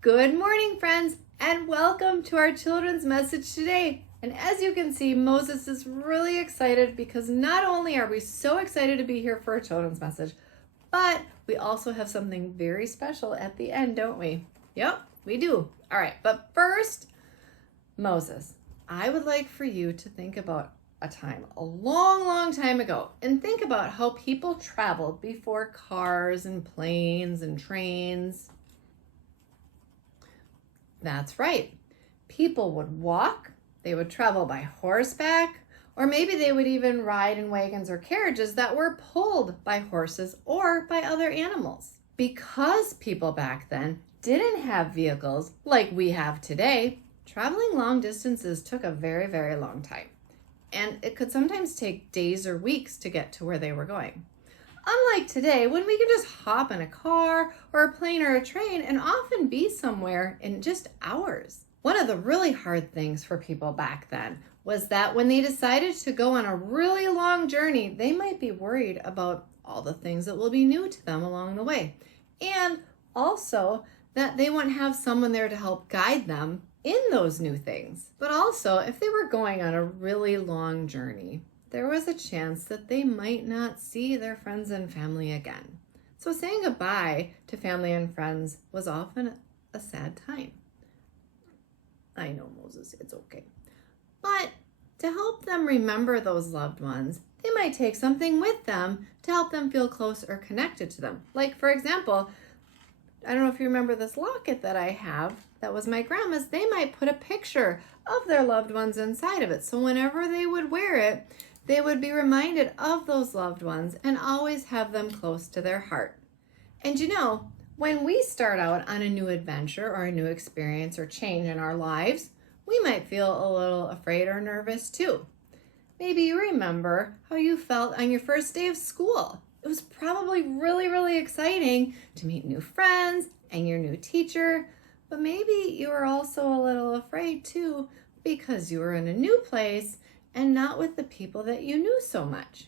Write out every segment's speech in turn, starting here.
Good morning, friends, and welcome to our children's message today. And as you can see, Moses is really excited because not only are we so excited to be here for a children's message, but we also have something very special at the end, don't we? Yep, we do. All right, but first, Moses, I would like for you to think about a time a long time ago and think about how people traveled before cars and planes and trains. That's right. People would walk, they would travel by horseback, or maybe they would even ride in wagons or carriages that were pulled by horses or by other animals. Because people back then didn't have vehicles like we have today, traveling long distances took a very long time. And it could sometimes take days or weeks to get to where they were going. Unlike today, when we can just hop in a car or a plane or a train and often be somewhere in just hours. One of the really hard things for people back then was that when they decided to go on a really long journey, they might be worried about all the things that will be new to them along the way. And also that they wouldn't have someone there to help guide them in those new things. But also, if they were going on a really long journey, there was a chance that they might not see their friends and family again. So saying goodbye to family and friends was often a sad time. I know, Moses, it's okay. But to help them remember those loved ones, they might take something with them to help them feel close or connected to them. Like, for example, I don't know if you remember this locket that I have that was my grandma's. They might put a picture of their loved ones inside of it. So whenever they would wear it, they would be reminded of those loved ones and always have them close to their heart. And you know, when we start out on a new adventure or a new experience or change in our lives, we might feel a little afraid or nervous too. Maybe you remember how you felt on your first day of school. It was probably really exciting to meet new friends and your new teacher, but maybe you were also a little afraid too because you were in a new place and not with the people that you knew so much.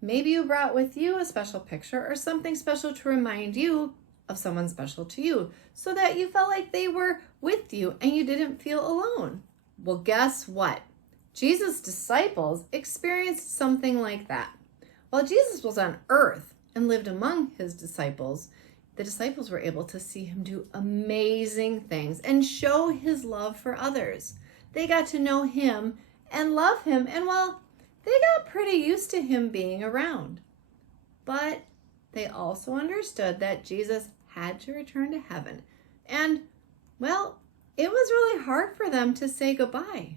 Maybe you brought with you a special picture or something special to remind you of someone special to you so that you felt like they were with you and you didn't feel alone. Well, guess what? Jesus' disciples experienced something like that. While Jesus was on earth and lived among his disciples, the disciples were able to see him do amazing things and show his love for others. They got to know him and love him, and well, they got pretty used to him being around. But they also understood that Jesus had to return to heaven. And, well, it was really hard for them to say goodbye.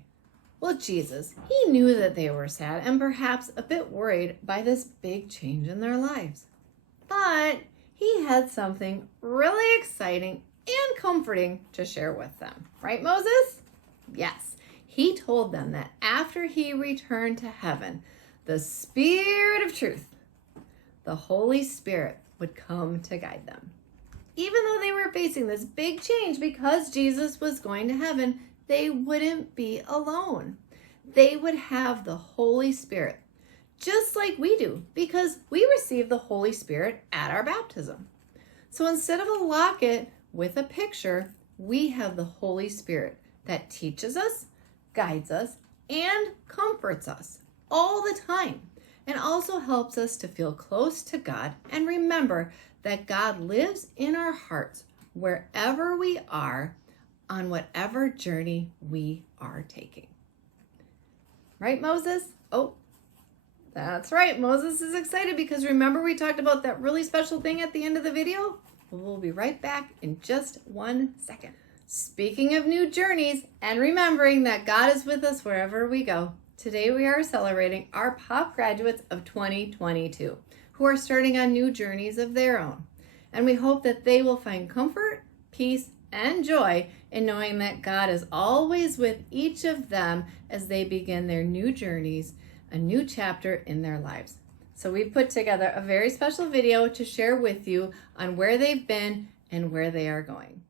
Well, Jesus, he knew that they were sad and perhaps a bit worried by this big change in their lives. But he had something really exciting and comforting to share with them. Right, Moses? Yes. He told them that after he returned to heaven, the Spirit of truth, the Holy Spirit, would come to guide them. Even though they were facing this big change because Jesus was going to heaven, they wouldn't be alone. They would have the Holy Spirit, just like we do, because we receive the Holy Spirit at our baptism. So instead of a locket with a picture, we have the Holy Spirit that teaches us, guides us, and comforts us all the time, and also helps us to feel close to God and remember that God lives in our hearts wherever we are on whatever journey we are taking. Right, Moses? Oh, that's right. Moses is excited because remember we talked about that really special thing at the end of the video? Well, we'll be right back in just 1 second. Speaking of new journeys and remembering that God is with us wherever we go, today we are celebrating our POP graduates of 2022 who are starting on new journeys of their own. And we hope that they will find comfort, peace, and joy in knowing that God is always with each of them as they begin their new journeys, a new chapter in their lives. So we've put together a very special video to share with you on where they've been and where they are going.